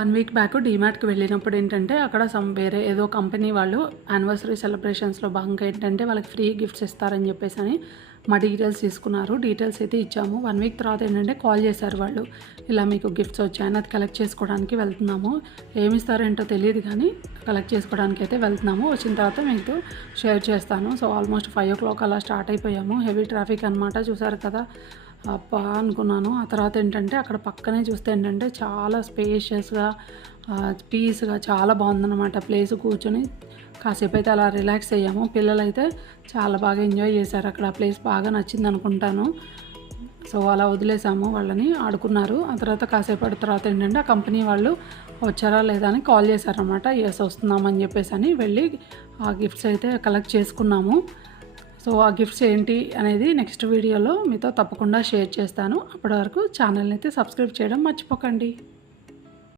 1 week back డీమార్ట్‌కి వెళ్ళినప్పుడు ఏంటంటే, అక్కడ వేరే ఏదో కంపెనీ వాళ్ళు యానివర్సరీ సెలబ్రేషన్స్‌లో భాగంగా ఏంటంటే, వాళ్ళకి ఫ్రీ గిఫ్ట్స్ ఇస్తారని చెప్పేసని మా డీటెయిల్స్ తీసుకున్నారు. డీటెయిల్స్ అయితే ఇచ్చాము. 1 వీక్ తర్వాత ఏంటంటే కాల్ చేశారు వాళ్ళు. ఇలా మీకు గిఫ్ట్స్ వచ్చాయని అది కలెక్ట్ చేసుకోవడానికి వెళ్తున్నాము. ఏమిస్తారో ఏంటో తెలీదు కానీ కలెక్ట్ చేసుకోవడానికి అయితే వెళ్తున్నాము. వచ్చిన తర్వాత మీతో షేర్ చేస్తాను. సో ఆల్మోస్ట్ 5:00 అలా స్టార్ట్ అయిపోయాము. హెవీ ట్రాఫిక్ అనమాట. చూసారు కదా! అబ్బా! అనుకున్నాను. ఆ తర్వాత ఏంటంటే అక్కడ పక్కనే చూస్తే ఏంటంటే చాలా స్పేషియస్‌గా పీస్‌గా చాలా బాగుందన్నమాట ప్లేస్. కూర్చొని కాసేపు అయితే అలా రిలాక్స్ అయ్యాము. పిల్లలైతే చాలా బాగా ఎంజాయ్ చేశారు. అక్కడ ఆ ప్లేస్ బాగా నచ్చింది అనుకుంటాను. సో అలా వదిలేసాము వాళ్ళని, ఆడుకున్నారు. ఆ తర్వాత కాసేపటి తర్వాత ఏంటంటే ఆ కంపెనీ వాళ్ళు వచ్చారా లేదా అని కాల్ చేశారనమాట. యెస్ వస్తున్నామని చెప్పేసి వెళ్ళి ఆ గిఫ్ట్స్ అయితే కలెక్ట్ చేసుకున్నాము. సో ఆ గిఫ్ట్స్ ఏంటి అనేది నెక్స్ట్ వీడియోలో మీతో తప్పకుండా షేర్ చేస్తాను. అప్పటి వరకు ఛానల్ని అయితే సబ్స్క్రైబ్ చేయడం మర్చిపోకండి.